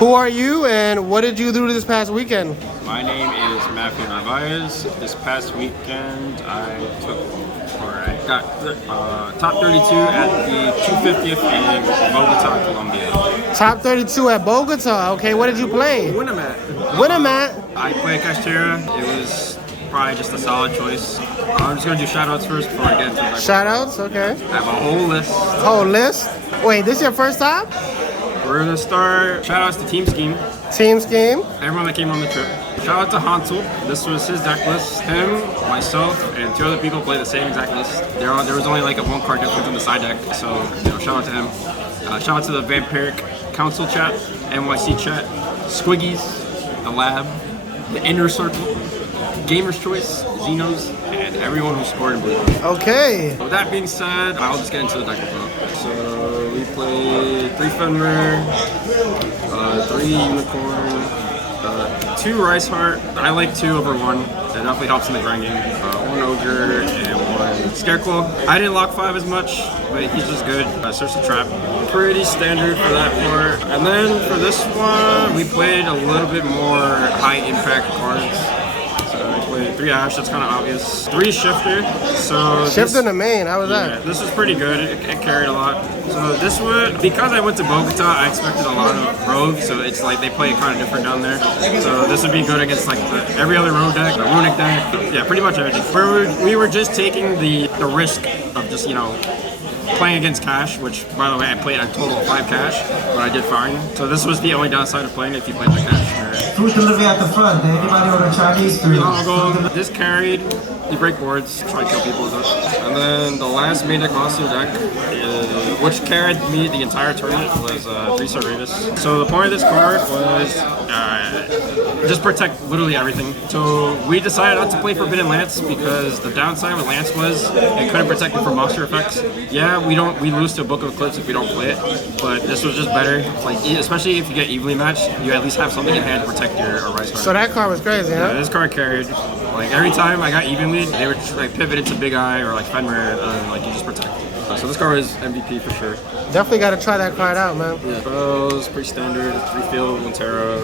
Who are you and what did you do this past weekend? My name is Mathew Narvaez. This past weekend I got top 32 at the 250th in Bogotá, Colombia. Top 32 at Bogotá. Okay, what did you play? Winamaat. I played Kashtira. It was probably just a solid choice. I'm just gonna do shoutouts first before I get into the Shoutouts, okay. I have a whole list. Whole list? Wait, this is your first time? We're gonna start. Shoutouts to Team Scheme. Team Scheme. Everyone that came on the trip. Shout out to Hansel. This was his deck list. Him, myself, and 2 other people played the same exact list. There was only like a 1 card difference in the side deck, so shout out to him. Shout out to the Vampiric Council chat, NYC chat, Squiggies, the Lab, the Inner Circle, Gamer's Choice, Xenos, and everyone who scored in blue. Okay. With that being said, I'll just get into the deck result. So we played 3 Fenrir, 3 Unicorn, 2 Rice Heart. I like 2 over 1. It definitely helps in the grind game. 1 Ogre and 1 Scarecrow. I didn't lock 5 as much, but he's just good. Search the Trap. Pretty standard for that part. And then for this one, we played a little bit more high impact cards. So we played 3 Ash, that's kind of obvious. 3 Shifter. So Shifter the main, how was that? This was pretty good. It carried a lot. So this would, because I went to Bogotá, I expected a lot of rogue, so it's like they play kind of different down there. So this would be good against like every other rogue deck, the runic deck, yeah, pretty much everything. We were just taking the risk of just, playing against cash, which by the way I played a total of 5 cash, but I did fine. So this was the only downside of playing if you played like cash. Food delivery at the front. Anybody order Chinese food? This carried. You break boards, try to kill people with it. And then the last main deck monster deck, which carried me the entire tournament, was 3 Cerberus. So the point of this card was just protect literally everything. So we decided not to play Forbidden Lance because the downside with Lance was it couldn't protect it from monster effects. Yeah, we lose to a Book of Eclipse if we don't play it, but this was just better. Like especially if you get evenly matched, you at least have something in hand to protect your Rice card. So that card was crazy, huh? Yeah, this card carried. Like every time I got evenly, they would like pivot into Big Eye or like Fenrir, and like you just protect. So this card is MVP for sure. Definitely got to try that card out, man. Yeah, spells pretty standard. 3 Field, 1 Terra,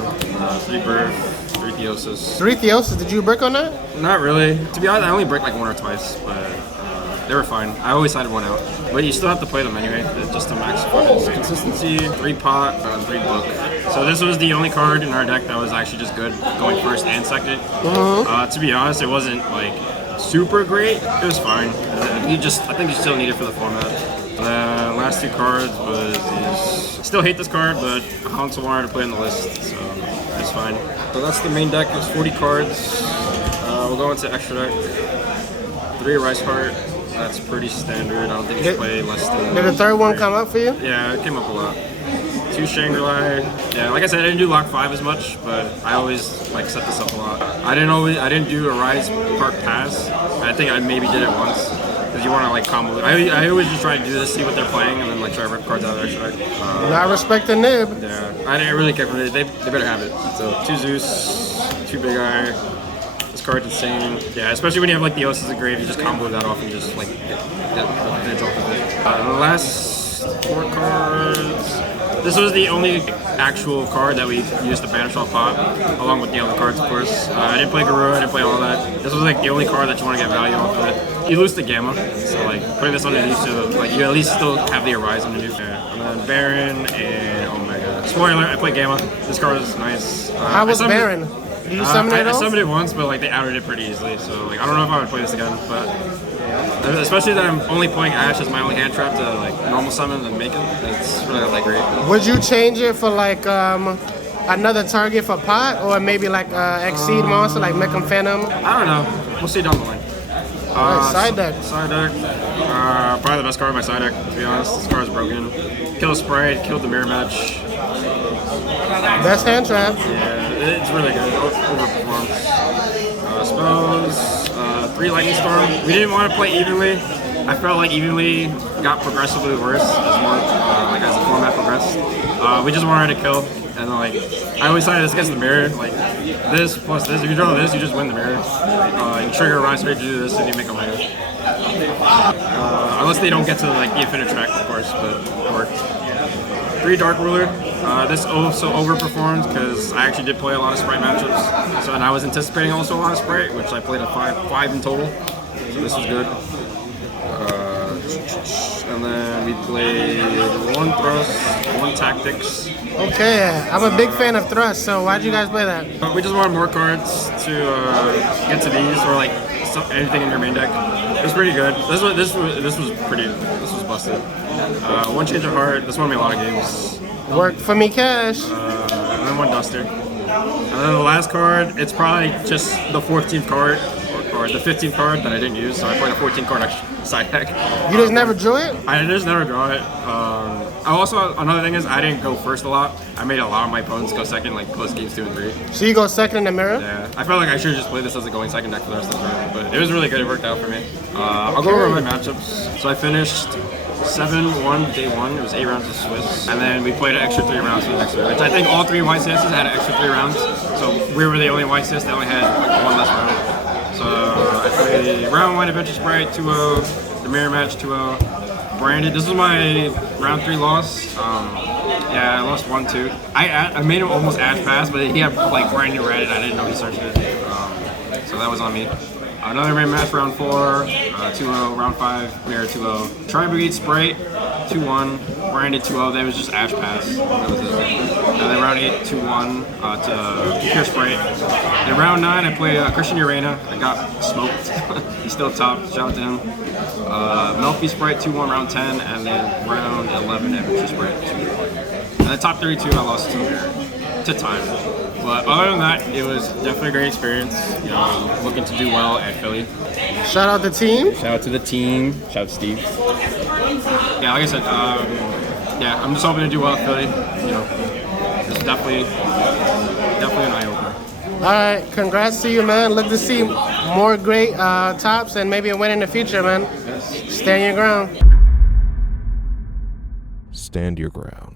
3 Birth, 3 Theosis. 3 Theosis, did you brick on that? Not really. To be honest, I only bricked like 1 or twice, but they were fine. I always sided 1 out. But you still have to play them anyway, just to max focus. Consistency, 3 Pot, and 3 Book. So this was the only card in our deck that was actually just good going first and second. To be honest, it wasn't like super great. It was fine. I think you still need it for the format. The last 2 cards was still hate this card, but Hansel wanted to play on the list, so it's fine. So that's the main deck. It's 40 cards. We'll go into extra deck. 3 Rice Heart. That's pretty standard. I don't think you should play less than. Did the 3rd one come up for you? Yeah, it came up a lot. 2 Shangri-La. Yeah, like I said, I didn't do lock 5 as much, but I always like set this up a lot. I didn't do a Rise Park Pass. I think I maybe did it once. Because you want to like combo. I always just try to do this, see what they're playing, and then like try to rip cards out of their deck. Not respect the nib. Yeah, I didn't really care for it. They better have it. So 2 Zeus, 2 Big Eye. This card's insane. Yeah, especially when you have like the Theosis of Grave, you just combo that off and just like get advantage off of it. The last 4 cards. This was the only actual card that we used to banish off pot, along with the other cards, of course. I didn't play Guru, I didn't play all that. This was like the only card that you want to get value off of it. You lose the Gamma, so like putting this underneath, so like you at least still have the Arise underneath. Yeah. And then Baron and Omega. Spoiler, I played Gamma. This card is nice. How was Baron? Did you summon it? I summoned it once, but like they outed it pretty easily, so like I don't know if I would play this again, but especially that I'm only playing Ash as my only hand trap to like normal summon and make it. It's really not that great. Would you change it for like another target for pot, or maybe like Exceed monster like Mechan Phantom? I don't know. We'll see down the line. Side deck. Side deck. Probably the best card of my side deck, to be honest. This card's broken. Kill a Sprite, killed the mirror match. Best hand trap. Yeah, it's really good. Overperforms. Spells. 3 Lightning Storm. We didn't want to play evenly. I felt like evenly got progressively worse as more as the format progressed. We just wanted to kill, and like I always sided this against the mirror. Like this plus this. If you draw this, you just win the mirror. You trigger a Rise Rate to do this, and you make a mirror. Unless they don't get to like the infinite track, of course, but it worked. 3 Dark Ruler. This also overperformed because I actually did play a lot of Sprite matchups. So, and I was anticipating also a lot of Sprite, which I played a 5 in total. So this was good. And then we played 1 Thrust, 1 Tactics. Okay, I'm a big fan of Thrust, so why'd you guys play that? We just wanted more cards to get to these, or like anything in your main deck. It was pretty good. This was busted. 1 Change of Heart. This won me a lot of games. Worked for me, cash. And then 1 Duster. And then the last card, it's probably just the 14th card, or the 15th card that I didn't use, so I played a 14 card side deck. You just never drew it? I just never draw it. Another thing is I didn't go first a lot. I made a lot of my opponents go second, like close games 2 and 3. So you go second in the mirror? Yeah, I felt like I should have just played this as a going second deck for the rest of the tournament, but it was really good. It worked out for me. I'll go over my matchups. So I finished 7-1 day 1. It was 8 rounds of Swiss, and then we played an extra 3 rounds for the next round, which I think all 3 YCSs had an extra 3 rounds. So we were the only YCS that only had 1 less round. So I played round 1 Adventure Sprite 2-0, the mirror match 2-0. Branded. This was my round 3 loss. Yeah, I lost 1-2. I made him almost Ash pass, but he had like brand new red, and I didn't know he searched it. So that was on me. Another main match, round 4, 2-0, round 5, mirror 2-0. Tri Brigade Sprite, 2-1, branded 2-0, that was just Ash pass. That was it. And then round 8, 2-1 to Pure Sprite. In round 9, I played Christian Urena. I got smoked. He's still top, shout out to him. Melfi Sprite, 2-1, round 10, and then round 11, Adventure Sprite, 2-1. And then top 32, I lost to time. But other than that, it was definitely a great experience. You know, looking to do well at Philly. Shout out the team. Shout out to the team. Shout out to Steve. Yeah, like I said, yeah, I'm just hoping to do well at Philly. You know, it's definitely an eye-opener. All right, congrats to you, man. Look to see more great tops and maybe a win in the future, man. Yes. Stand your ground. Stand your ground.